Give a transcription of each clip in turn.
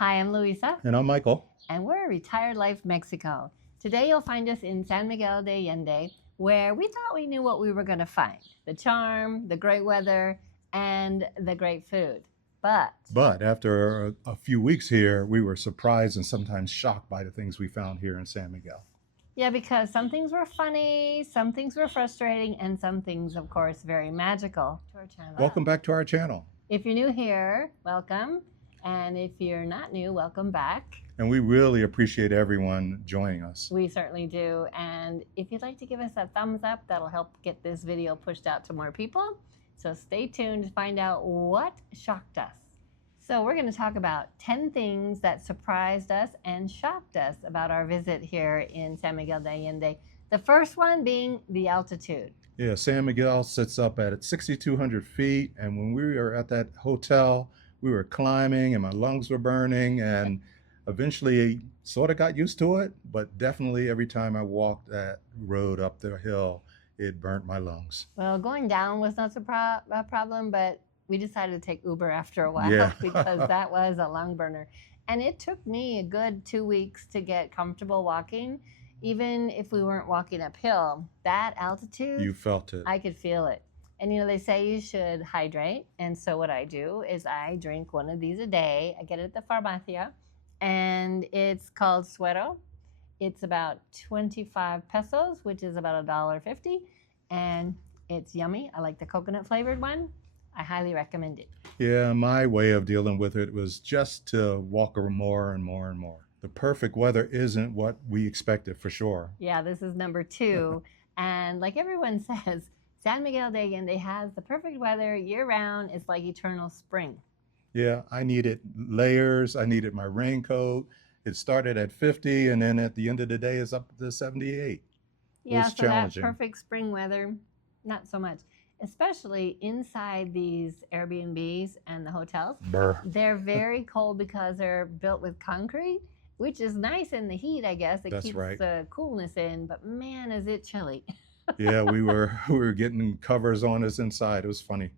Hi, I'm Luisa. And I'm Michael. And we're Retired Life Mexico. Today you'll find us in San Miguel de Allende, where we thought we knew what we were going to find. The charm, the great weather, and the great food. But after a few weeks here, we were surprised and sometimes shocked by the things we found here in San Miguel. Yeah, because some things were funny, some things were frustrating, and some things, of course, very magical to our channel. Welcome back to our channel. If you're new here, welcome. And if you're not new, welcome back. And we really appreciate everyone joining us. We certainly do. And if you'd like to give us a thumbs up, that'll help get this video pushed out to more people. So stay tuned to find out what shocked us. So we're going to talk about 10 things that surprised us and shocked us about our visit here in San Miguel de Allende. The first one being the altitude. Yeah, San Miguel sits up at 6,200 feet. And when we were at that hotel, we were climbing and my lungs were burning, and eventually sort of got used to it. But definitely every time I walked that road up the hill, it burnt my lungs. Well, going down was not a problem, but we decided to take Uber after a while because that was a lung burner. And it took me a good 2 weeks to get comfortable walking. Even if we weren't walking uphill, that altitude, You felt it. I could feel it. And you know, they say you should hydrate. And so what I do is I drink one of these a day. I get it at the farmacia, and it's called Suero. It's about 25 pesos, which is about $1.50. And it's yummy. I like the coconut flavored one. I highly recommend it. Yeah, my way of dealing with it was just to walk more and more and more. The perfect weather isn't what we expected, for sure. Yeah, this is number 2. And like everyone says, San Miguel de Allende has the perfect weather year-round. It's like eternal spring. Yeah, I needed layers. I needed my raincoat. It started at 50, and then at the end of the day, it's up to 78. Yeah, was so that challenging. perfect spring weather, not so much. Especially inside these Airbnbs and the hotels. Brr. They're very cold because they're built with concrete, which is nice in the heat, I guess. It That's keeps right. the coolness in, but man, is it chilly. Yeah, we were getting covers on us inside. It was funny.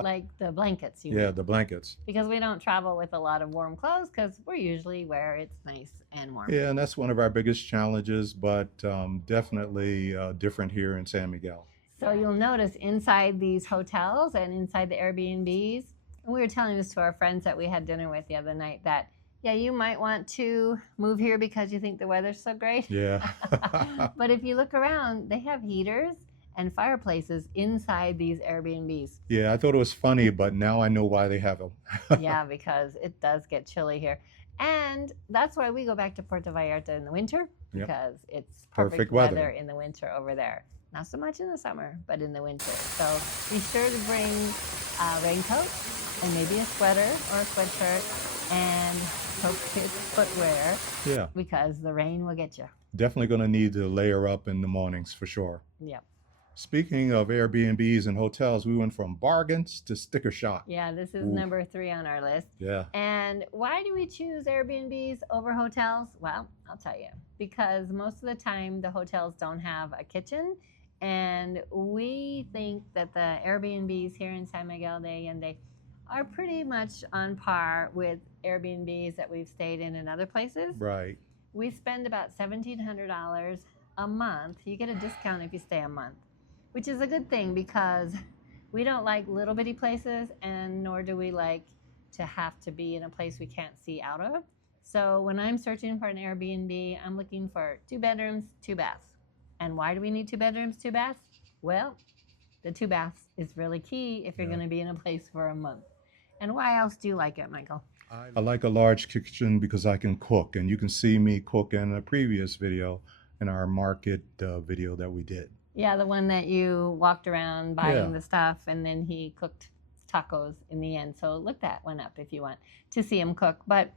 Like the blankets, you Yeah, mean. the blankets. Because we don't travel with a lot of warm clothes because we're usually where it's nice and warm. Yeah, and that's one of our biggest challenges, but definitely different here in San Miguel. So you'll notice inside these hotels and inside the Airbnbs, and we were telling this to our friends that we had dinner with the other night, that, yeah, you might want to move here because you think the weather's so great. Yeah. But if you look around, they have heaters and fireplaces inside these Airbnbs. Yeah, I thought it was funny, but now I know why they have them. Yeah, because it does get chilly here. And that's why we go back to Puerto Vallarta in the winter, because it's perfect weather in the winter over there. Not so much in the summer, but in the winter. So be sure to bring a raincoat and maybe a sweater or a sweatshirt and appropriate footwear. Yeah. Because the rain will get you. Definitely going to need to layer up in the mornings for sure. Yep. Speaking of Airbnbs and hotels, we went from bargains to sticker shock. Yeah, this is Ooh. number 3 on our list. Yeah. And why do we choose Airbnbs over hotels? Well, I'll tell you. Because most of the time the hotels don't have a kitchen. And we think that the Airbnbs here in San Miguel de Allende are pretty much on par with Airbnbs that we've stayed in other places. Right. We spend about $1,700 a month. You get a discount if you stay a month, which is a good thing because we don't like little bitty places, and nor do we like to have to be in a place we can't see out of. So when I'm searching for an Airbnb, I'm looking for 2 bedrooms, 2 baths. And why do we need 2 bedrooms, 2 baths? Well, the 2 baths is really key if you're going to be in a place for a month. And why else do you like it, Michael? I like a large kitchen because I can cook, and you can see me cook in a previous video, in our market video that we did. Yeah, the one that you walked around buying the stuff, and then he cooked tacos in the end. So look that one up if you want to see him cook. But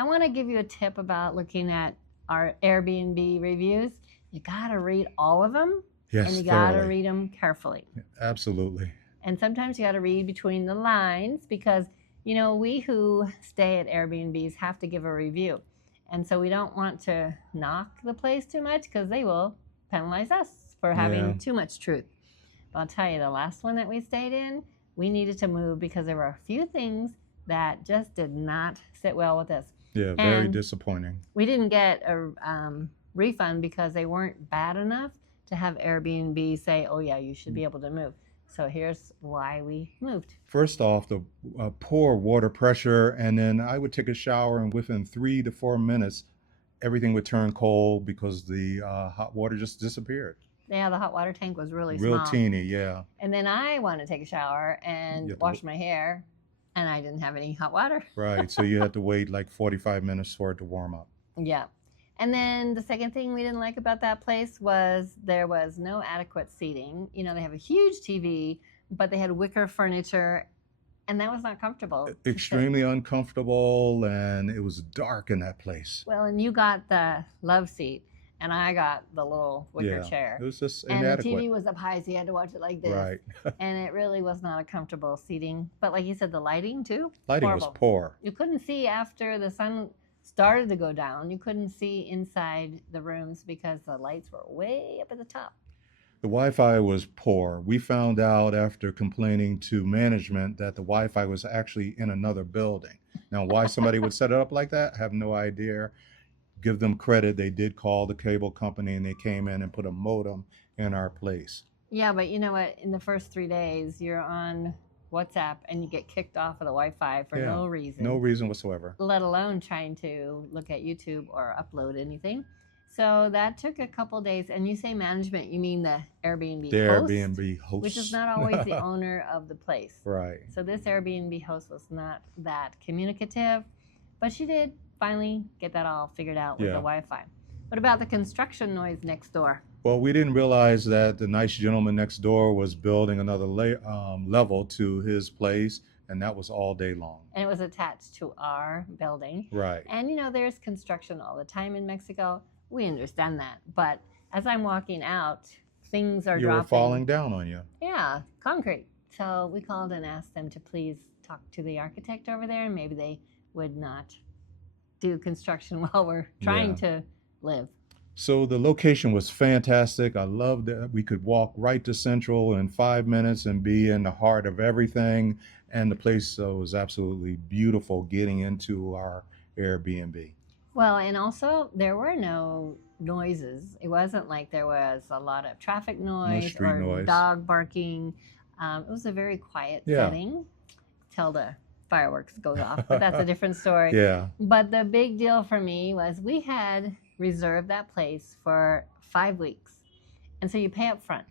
I want to give you a tip about looking at our Airbnb reviews. You got to read all of them, Yes, and you got to thoroughly. read them carefully. Absolutely. And sometimes you got to read between the lines because, you know, we who stay at Airbnbs have to give a review. And so we don't want to knock the place too much because they will penalize us for having too much truth. But I'll tell you, the last one that we stayed in, we needed to move because there were a few things that just did not sit well with us. Yeah, very And disappointing. we didn't get a refund because they weren't bad enough to have Airbnb say, oh, yeah, you should be able to move. So here's why we moved. First off, the poor water pressure, and then I would take a shower, and within 3 to 4 minutes, everything would turn cold because the hot water just disappeared. Yeah, the hot water tank was really Real small. teeny, yeah. And then I wanted to take a shower and wash my hair, and I didn't have any hot water. Right, so you had to wait like 45 minutes for it to warm up. Yeah. And then the second thing we didn't like about that place was there was no adequate seating. You know, they have a huge TV, but they had wicker furniture, and that was not comfortable. Extremely uncomfortable, and it was dark in that place. Well, and you got the love seat, and I got the little wicker chair. It was just inadequate. And the TV was up high, so you had to watch it like this. Right. And it really was not a comfortable seating. But like you said, the lighting too? Lighting horrible. Was poor. You couldn't see after the sun started to go down. You couldn't see inside the rooms because the lights were way up at the top. The Wi-Fi was poor. We found out after complaining to management that the Wi-Fi was actually in another building. Now, why somebody would set it up like that, I have no idea. Give them credit. They did call the cable company, and they came in and put a modem in our place. Yeah, but you know what? In the first 3 days, you're on WhatsApp and you get kicked off of the Wi-Fi for no reason. No reason whatsoever. Let alone trying to look at YouTube or upload anything. So that took a couple days. And you say management, you mean the Airbnb host? The Airbnb host. Which is not always the owner of the place. Right. So this Airbnb host was not that communicative, but she did finally get that all figured out with the Wi-Fi. What about the construction noise next door? Well, we didn't realize that the nice gentleman next door was building another level to his place, and that was all day long. And it was attached to our building. Right. And you know, there's construction all the time in Mexico. We understand that. But as I'm walking out, things are dropping. You were falling down on you. Yeah, concrete. So we called and asked them to please talk to the architect over there, and maybe they would not do construction while we're trying to live. So the location was fantastic. I loved that we could walk right to Central in 5 minutes and be in the heart of everything. And the place was absolutely beautiful getting into our Airbnb. Well, and also there were no noises. It wasn't like there was a lot of traffic noise or noise. Dog barking. It was a very quiet setting till the fireworks goes off, but that's a different story. Yeah. But the big deal for me was we had reserved that place for 5 weeks. And so you pay up front.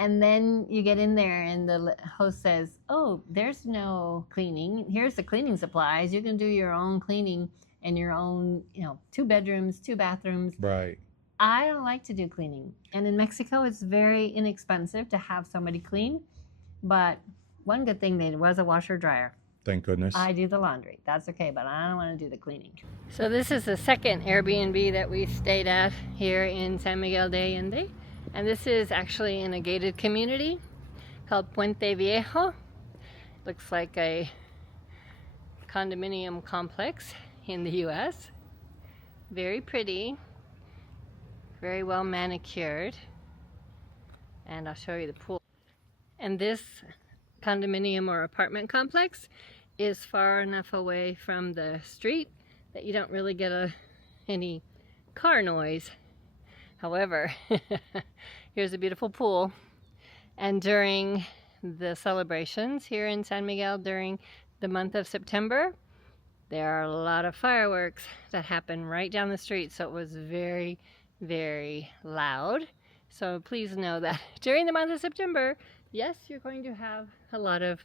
And then you get in there and the host says, oh, there's no cleaning. Here's the cleaning supplies. You can do your own cleaning and your own, 2 bedrooms, 2 bathrooms. Right. I don't like to do cleaning. And in Mexico, it's very inexpensive to have somebody clean. But one good thing, there was a washer dryer. Thank goodness. I do the laundry. That's okay, but I don't want to do the cleaning. So this is the second Airbnb that we stayed at here in San Miguel de Allende. And this is actually in a gated community called Puente Viejo. Looks like a condominium complex in the U.S. Very pretty. Very well manicured. And I'll show you the pool. And this condominium or apartment complex is far enough away from the street that you don't really get any car noise. However, here's a beautiful pool. And during the celebrations here in San Miguel during the month of September, there are a lot of fireworks that happen right down the street. So it was very, very loud. So please know that during the month of September, yes, you're going to have a lot of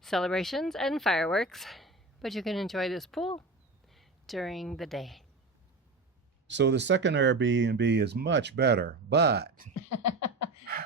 celebrations and fireworks, but you can enjoy this pool during the day. So the second Airbnb is much better, but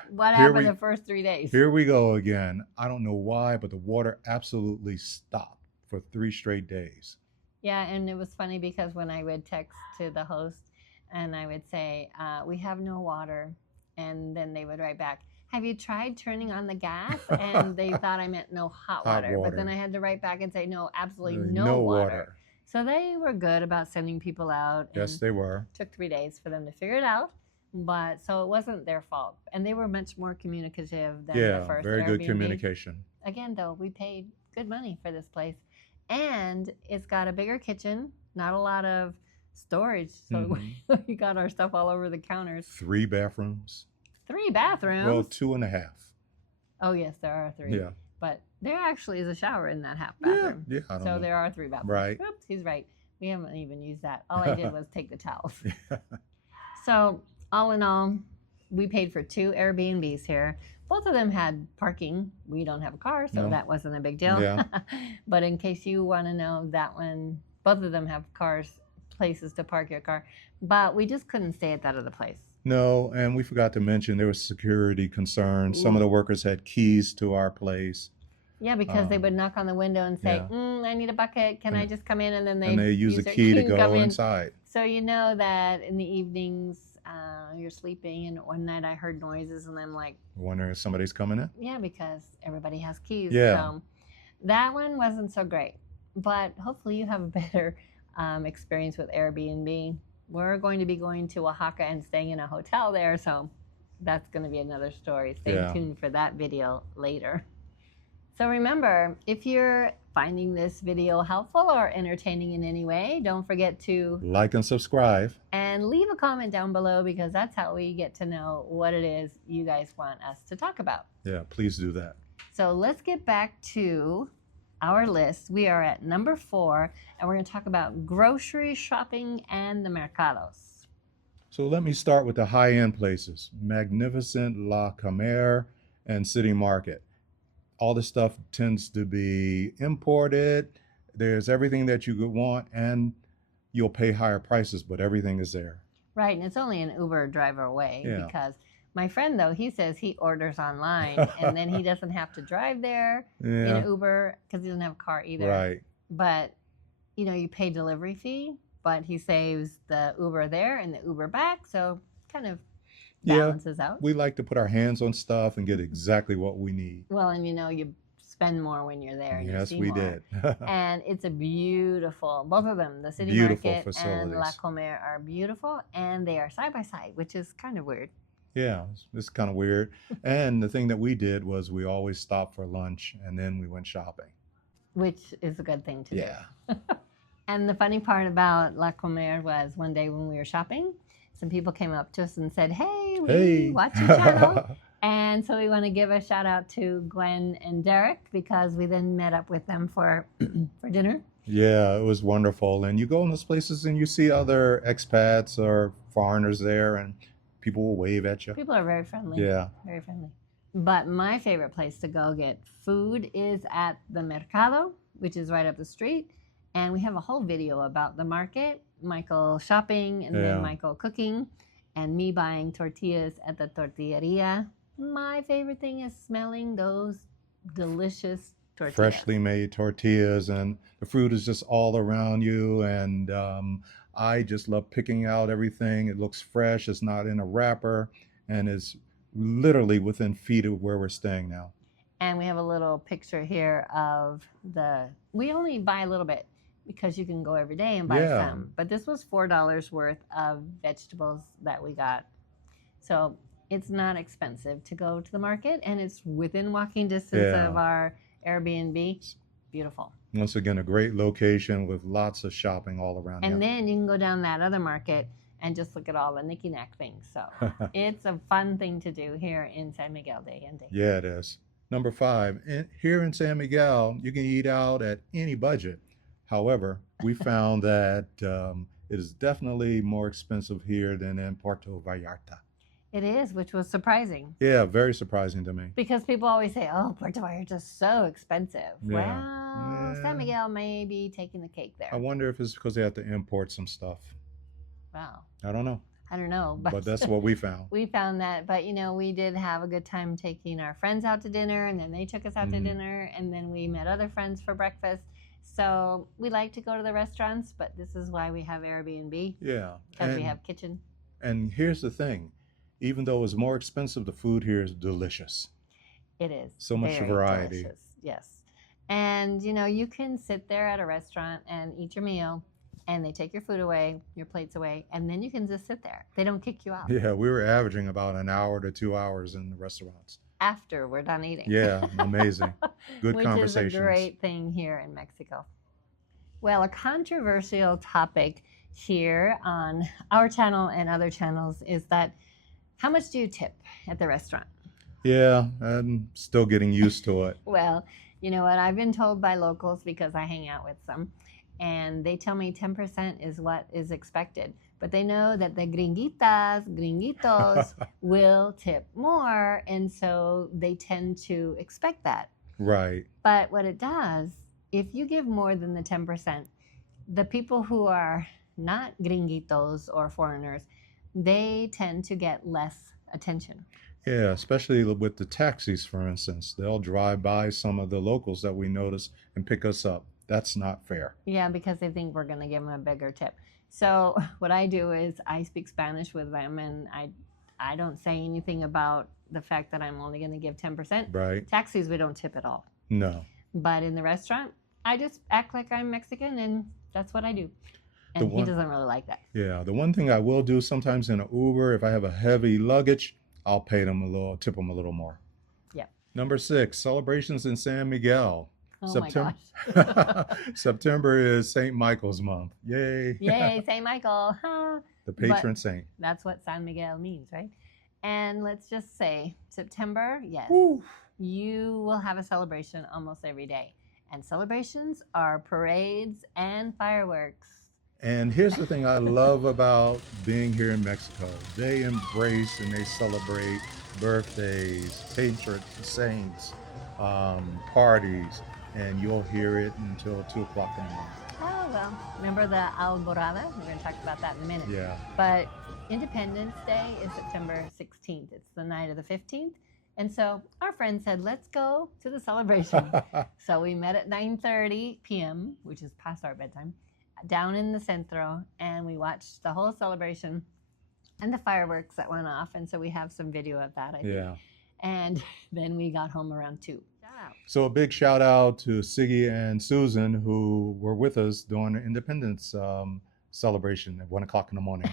what happened the first 3 days? Here we go again. I don't know why, but the water absolutely stopped for 3 straight days. Yeah, and it was funny because when I would text to the host and I would say, we have no water, and then they would write back, have you tried turning on the gas? And they thought I meant no hot water. But then I had to write back and say, no, absolutely no water. So they were good about sending people out. Yes, they were. It took 3 days for them to figure it out. But so it wasn't their fault. And they were much more communicative than the first very Airbnb. good communication. Again, though, we paid good money for this place. And it's got a bigger kitchen, not a lot of storage. So we got our stuff all over the counters. 3 bathrooms. 3 bathrooms? Well, 2.5. Oh, yes, there are 3. Yeah. But there actually is a shower in that half bathroom. Yeah, I don't know. There are 3 bathrooms. Right. Oops, he's right. We haven't even used that. All I did was take the towels. Yeah. So all in all, we paid for 2 Airbnbs here. Both of them had parking. We don't have a car, so that wasn't a big deal. Yeah. But in case you want to know, that one, both of them have cars, places to park your car. But we just couldn't stay at that other place. No, and we forgot to mention there was security concerns. Some of the workers had keys to our place. Yeah, because they would knock on the window and say, I need a bucket. Can I just come in? And then they use a key to go inside. So you know that in the evenings, you're sleeping, and one night I heard noises, and I'm like, wondering if somebody's coming in? Yeah, because everybody has keys. Yeah. So that one wasn't so great. But hopefully you have a better experience with Airbnb. We're going to be going to Oaxaca and staying in a hotel there, so that's going to be another story. Stay tuned for that video later. So remember, if you're finding this video helpful or entertaining in any way, don't forget to like and subscribe. And leave a comment down below, because that's how we get to know what it is you guys want us to talk about. Yeah, please do that. So let's get back to our list. We are at number 4, and we're going to talk about grocery shopping and the mercados. So let me start with the high-end places. Magnificent La Camera and City Market. All the stuff tends to be imported. There's everything that you could want, and you'll pay higher prices, but everything is there. Right, and it's only an Uber driver away, because my friend, though, he says he orders online, and then he doesn't have to drive there in an Uber because he doesn't have a car either. Right. But, you know, you pay delivery fee, but he saves the Uber there and the Uber back, so kind of balances out. We like to put our hands on stuff and get exactly what we need. Well, and you know, you spend more when you're there. And yes, you see we more. did. And it's a beautiful, both of them, the City Beautiful Market facilities. and La Camera are beautiful, and they are side by side, which is kind of weird. Yeah, it's kind of weird. And the thing that we did was we always stopped for lunch, and then we went shopping. Which is a good thing to do. Yeah. And the funny part about La Camera was one day when we were shopping, some people came up to us and said, hey, we watch your channel. And so we want to give a shout out to Gwen and Derek, because we then met up with them for dinner. Yeah, it was wonderful. And you go in those places and you see other expats or foreigners there, and people will wave at you. People are very friendly. Yeah. Very friendly. But my favorite place to go get food is at the Mercado, which is right up the street. And we have a whole video about the market, Michael shopping, and then Michael cooking, and me buying tortillas at the tortilleria. My favorite thing is smelling those delicious tortillas. Freshly made tortillas, and the fruit is just all around you. And I just love picking out everything. It looks fresh. It's not in a wrapper, and it's literally within feet of where we're staying now. And we have a little picture here of we only buy a little bit, because you can go every day and buy some. But this was $4 worth of vegetables that we got. So it's not expensive to go to the market, and it's within walking distance of our Airbnb. Beautiful. Once again, a great location with lots of shopping all around. And then you can go down that other market and just look at all the knicky-knack things. So it's a fun thing to do here in San Miguel de Allende. Yeah, it is. Number 5, here in San Miguel, you can eat out at any budget. However, we found that it is definitely more expensive here than in Puerto Vallarta. It is, which was surprising. Yeah, very surprising to me. Because people always say, oh, Puerto Vallarta is so expensive. Yeah. Well, San Miguel may be taking the cake there. I wonder if it's because they have to import some stuff. Wow. I don't know. I don't know. But that's what we found. We found that. But, you know, we did have a good time taking our friends out to dinner, and then they took us out to dinner, and then we met other friends for breakfast. So we like to go to the restaurants, but this is why we have Airbnb. Yeah. Because we have kitchen. And here's the thing. Even though it's more expensive, the food here is delicious. It is. So much variety. Delicious. Yes. And, you know, you can sit there at a restaurant and eat your meal, and they take your food away, your plates away, and then you can just sit there. They don't kick you out. Yeah, we were averaging about an hour to 2 hours in the restaurants. After we're done eating. Yeah, amazing. Good conversations. Which is a great thing here in Mexico. Well, a controversial topic here on our channel and other channels is that how much do you tip at the restaurant? Yeah, I'm still getting used to it. Well, you know what? I've been told by locals because I hang out with some, and they tell me 10% is what is expected. But they know that the gringitos will tip more, and so they tend to expect that. Right. But what it does, if you give more than the 10%, the people who are not gringitos or foreigners, they tend to get less attention. Yeah, especially with the taxis, for instance. They'll drive by some of the locals that we notice and pick us up. That's not fair. Yeah, because they think we're going to give them a bigger tip. So what I do is I speak Spanish with them, and I don't say anything about the fact that I'm only going to give 10%. Right. Taxis, we don't tip at all. No. But in the restaurant, I just act like I'm Mexican, and that's what I do. And he doesn't really like that. Yeah, the one thing I will do sometimes in an Uber, if I have a heavy luggage, I'll pay them a little, tip them a little more. Yeah. Number 6, celebrations in San Miguel. Oh my gosh. September is St. Michael's month. Yay. Yay, St. Michael. Huh? The patron saint. That's what San Miguel means, right? And let's just say September, yes, Woo. you will have a celebration almost every day. And celebrations are parades and fireworks. And here's the thing I love about being here in Mexico. They embrace and they celebrate birthdays, patron saints, parties, and you'll hear it until 2 o'clock in the morning. Oh, well, remember the Alborada? We're going to talk about that in a minute. Yeah. But Independence Day is September 16th. It's the night of the 15th. And so our friend said, let's go to the celebration. So we met at 9:30 p.m., which is past our bedtime, down in the centro, and we watched the whole celebration and the fireworks that went off. And so we have some video of that, I think. Yeah. And then we got home around 2. Shout out. So a big shout out to Siggy and Susan who were with us during the Independence celebration at 1 o'clock in the morning.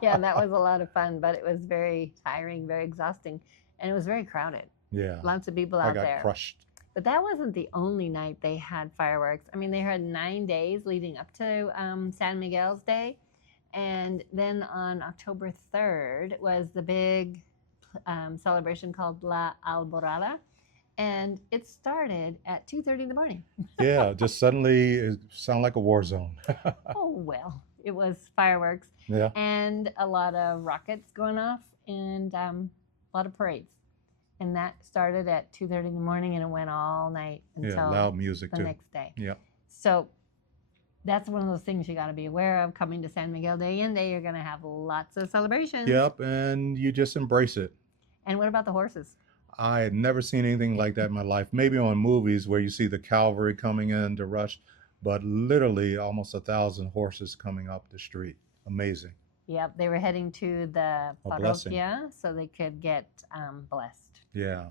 Yeah, that was a lot of fun, but it was very tiring, very exhausting, and it was very crowded. Yeah. Lots of people out there. I got crushed. But that wasn't the only night they had fireworks. I mean, they had 9 days leading up to San Miguel's Day. And then on October 3rd was the big celebration called La Alborada. And it started at 2:30 in the morning. Yeah, just suddenly it sounded like a war zone. Oh, well, it was fireworks. Yeah. And a lot of rockets going off and a lot of parades. And that started at 2:30 in the morning, and it went all night until loud music the too. next day. Yeah. So that's one of those things you got to be aware of. Coming to San Miguel de Allende, you're going to have lots of celebrations. Yep, and you just embrace it. And what about the horses? I had never seen anything like that in my life. Maybe on movies where you see the cavalry coming in to rush, but literally almost 1,000 horses coming up the street. Amazing. Yep, they were heading to the parroquia so they could get blessed. Yeah.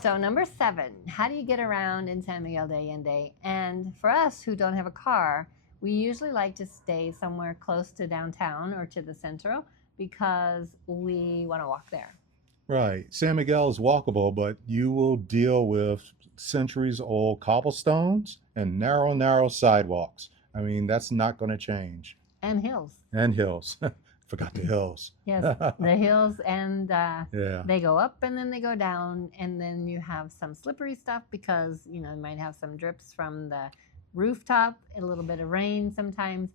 So number 7, how do you get around in San Miguel de Allende? And for us who don't have a car, we usually like to stay somewhere close to downtown or to the centro because we want to walk there. Right. San Miguel is walkable, but you will deal with centuries-old cobblestones and narrow sidewalks. I mean, that's not going to change. And hills. And hills. Forgot the hills. Yes, the hills, and yeah. They go up and then they go down, and then you have some slippery stuff because, you might have some drips from the rooftop, a little bit of rain sometimes.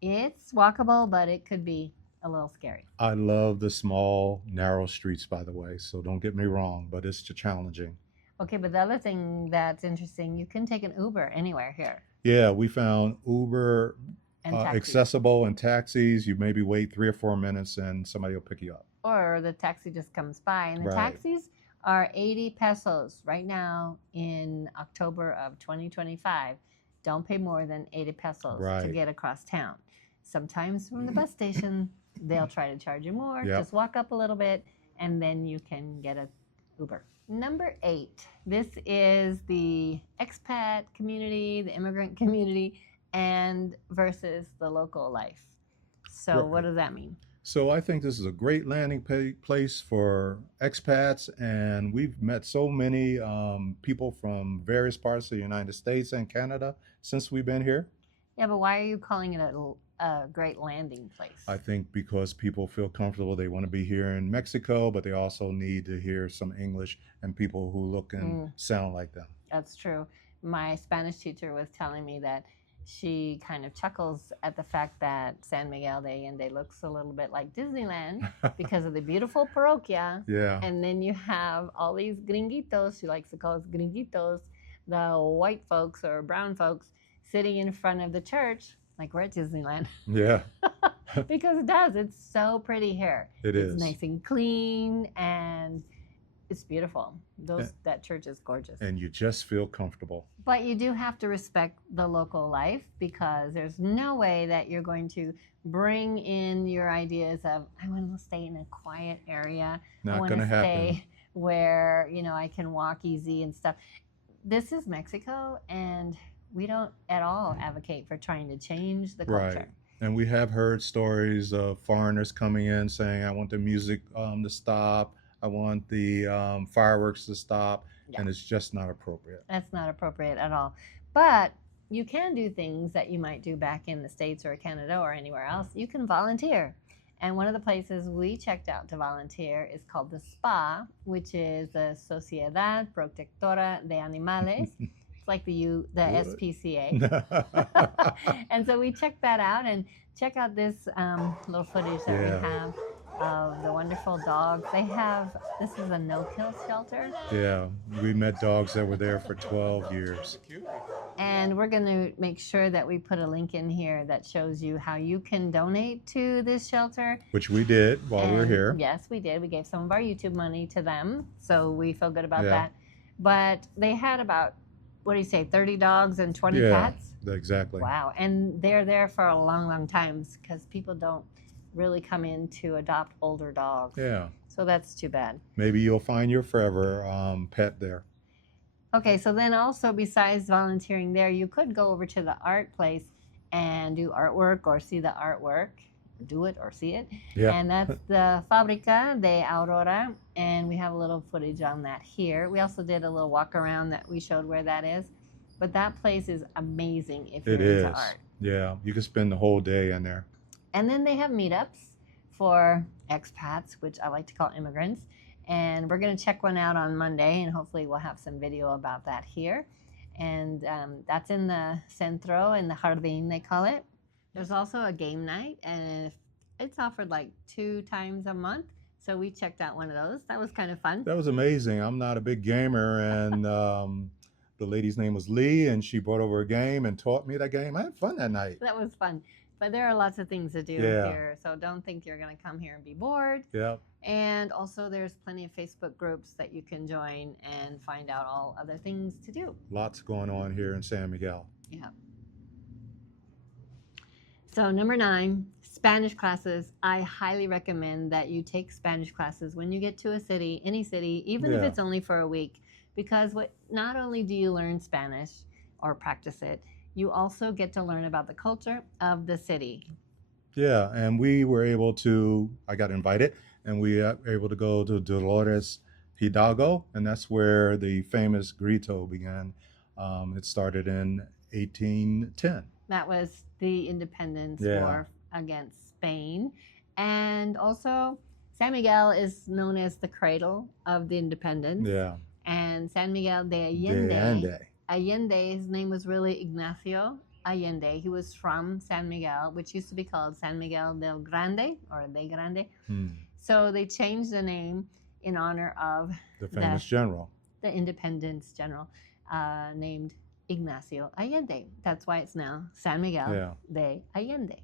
It's walkable, but it could be a little scary. I love the small, narrow streets, by the way, so don't get me wrong, but it's challenging. Okay, but the other thing that's interesting, you can take an Uber anywhere here. Yeah, we found Uber And accessible and taxis. You maybe wait 3 or 4 minutes and somebody will pick you up. Or the taxi just comes by. And the taxis are 80 pesos right now in October of 2025. Don't pay more than 80 pesos to get across town. Sometimes from the bus station, they'll try to charge you more. Yep. Just walk up a little bit and then you can get an Uber. Number 8, this is the expat community, the immigrant community, and versus the local life. So Right. what does that mean? So I think this is a great landing place for expats, and we've met so many people from various parts of the United States and Canada since we've been here. Yeah, but why are you calling it a great landing place? I think because people feel comfortable, they want to be here in Mexico, but they also need to hear some English and people who look and sound like them. That's true. My Spanish teacher was telling me that she kind of chuckles at the fact that San Miguel de Allende looks a little bit like Disneyland because of the beautiful parroquia. Yeah. And then you have all these gringuitos, she likes to call us gringuitos, the white folks or brown folks sitting in front of the church like we're at Disneyland. Yeah. Because it does. It's so pretty here. It's It's nice and clean and it's beautiful. That church is gorgeous. And you just feel comfortable. But you do have to respect the local life because there's no way that you're going to bring in your ideas of, I want to stay in a quiet area. Not I want going to to happen. stay where, I can walk easy and stuff. This is Mexico, and we don't at all advocate for trying to change the culture. Right. And we have heard stories of foreigners coming in saying, I want the music to stop. I want the fireworks to stop. Yeah. And it's just not appropriate. That's not appropriate at all. But you can do things that you might do back in the States or Canada or anywhere else. You can volunteer. And one of the places we checked out to volunteer is called the SPA, which is the Sociedad Protectora de Animales. It's like the SPCA. And so we checked that out, and check out this little footage that we have of the wonderful dogs. This is a no-kill shelter. Yeah, we met dogs that were there for 12 years. And we're going to make sure that we put a link in here that shows you how you can donate to this shelter. Which we did while we were here. Yes, we did. We gave some of our YouTube money to them, so we feel good about that. But they had about, 30 dogs and 20 cats? Exactly. Wow. And they're there for a long, long time because people don't really come in to adopt older dogs. Yeah. So that's too bad. Maybe you'll find your forever pet there. Okay, so then also besides volunteering there, you could go over to the art place and do artwork or see the artwork. Do it or see it. Yeah. And that's the Fábrica de Aurora, and we have a little footage on that here. We also did a little walk around that we showed where that is. But that place is amazing if you're into art. Yeah, you can spend the whole day in there. And then they have meetups for expats, which I like to call immigrants. And we're going to check one out on Monday, and hopefully we'll have some video about that here. And that's in the Centro, in the Jardín, they call it. There's also a game night, and it's offered like 2 times a month. So we checked out one of those. That was kind of fun. That was amazing. I'm not a big gamer, and the lady's name was Lee, and she brought over a game and taught me that game. I had fun that night. That was fun. But there are lots of things to do here, so don't think you're going to come here and be bored. Yeah. And also there's plenty of Facebook groups that you can join and find out all other things to do. Lots going on here in San Miguel. Yeah. So number 9, Spanish classes. I highly recommend that you take Spanish classes when you get to a city, any city, even if it's only for a week, because not only do you learn Spanish or practice it, you also get to learn about the culture of the city. Yeah, and we were able to, I got invited, and we were able to go to Dolores Hidalgo, and that's where the famous grito began. It started in 1810. That was the independence war against Spain. And also, San Miguel is known as the cradle of the independence. Yeah. And San Miguel de Allende, his name was really Ignacio Allende. He was from San Miguel, which used to be called San Miguel del Grande, or de Grande. So they changed the name in honor of the famous general. The independence general named Ignacio Allende. That's why it's now San Miguel de Allende.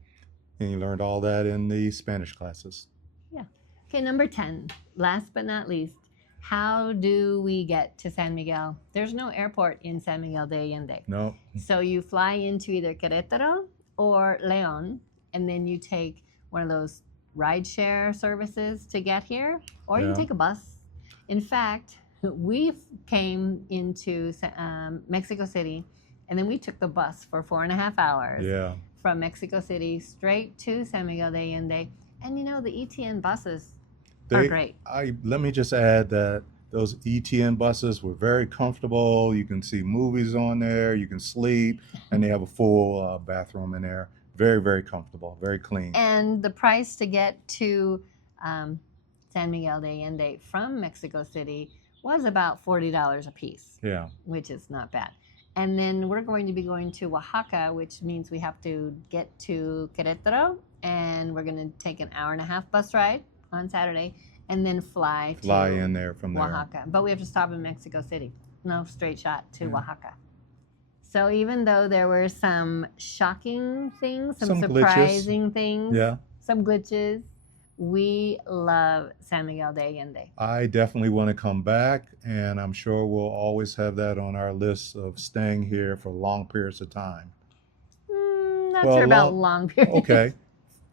And you learned all that in the Spanish classes. Yeah. Okay, number 10, last but not least, how do we get to San Miguel? There's no airport in San Miguel de Allende. No. So you fly into either Querétaro or León, and then you take one of those rideshare services to get here, or you take a bus. In fact, we came into Mexico City, and then we took the bus for 4.5 hours from Mexico City straight to San Miguel de Allende. And you know, the ETN buses are great. Let me just add that those ETN buses were very comfortable. You can see movies on there, you can sleep, and they have a full bathroom in there. Very, very comfortable, very clean. And the price to get to San Miguel de Allende from Mexico City was about $40 a piece. Yeah. Which is not bad. And then we're going to be going to Oaxaca, which means we have to get to Querétaro, and we're going to take an hour-and-a-half bus ride on Saturday, and then fly in there from there. Oaxaca. But we have to stop in Mexico City. No straight shot to Oaxaca. So even though there were some shocking things, some surprising things, some glitches, we love San Miguel de Allende. I definitely want to come back, and I'm sure we'll always have that on our list of staying here for long periods of time. Not sure about long periods. Okay,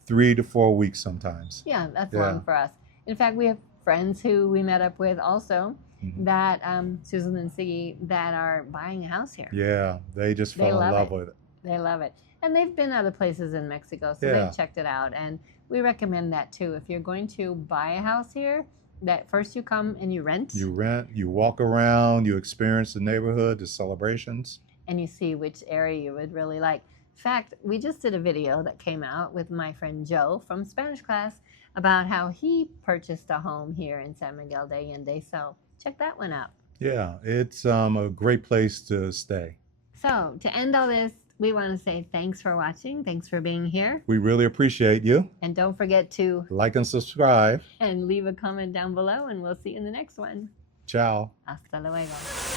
3 to 4 weeks sometimes. Yeah, that's long for us. In fact, we have friends who we met up with also, that Susan and Siggy, that are buying a house here. Yeah, they just fell in love with it. They love it. And they've been other places in Mexico, so they've checked it out. And we recommend that too. If you're going to buy a house here, that first you come and you rent. You rent, you walk around, you experience the neighborhood, the celebrations. And you see which area you would really like. In fact, we just did a video that came out with my friend Joe from Spanish class about how he purchased a home here in San Miguel de Allende. So check that one out. Yeah, it's a great place to stay. So to end all this, we want to say thanks for watching. Thanks for being here. We really appreciate you. And don't forget to like and subscribe. And leave a comment down below, and we'll see you in the next one. Ciao. Hasta luego.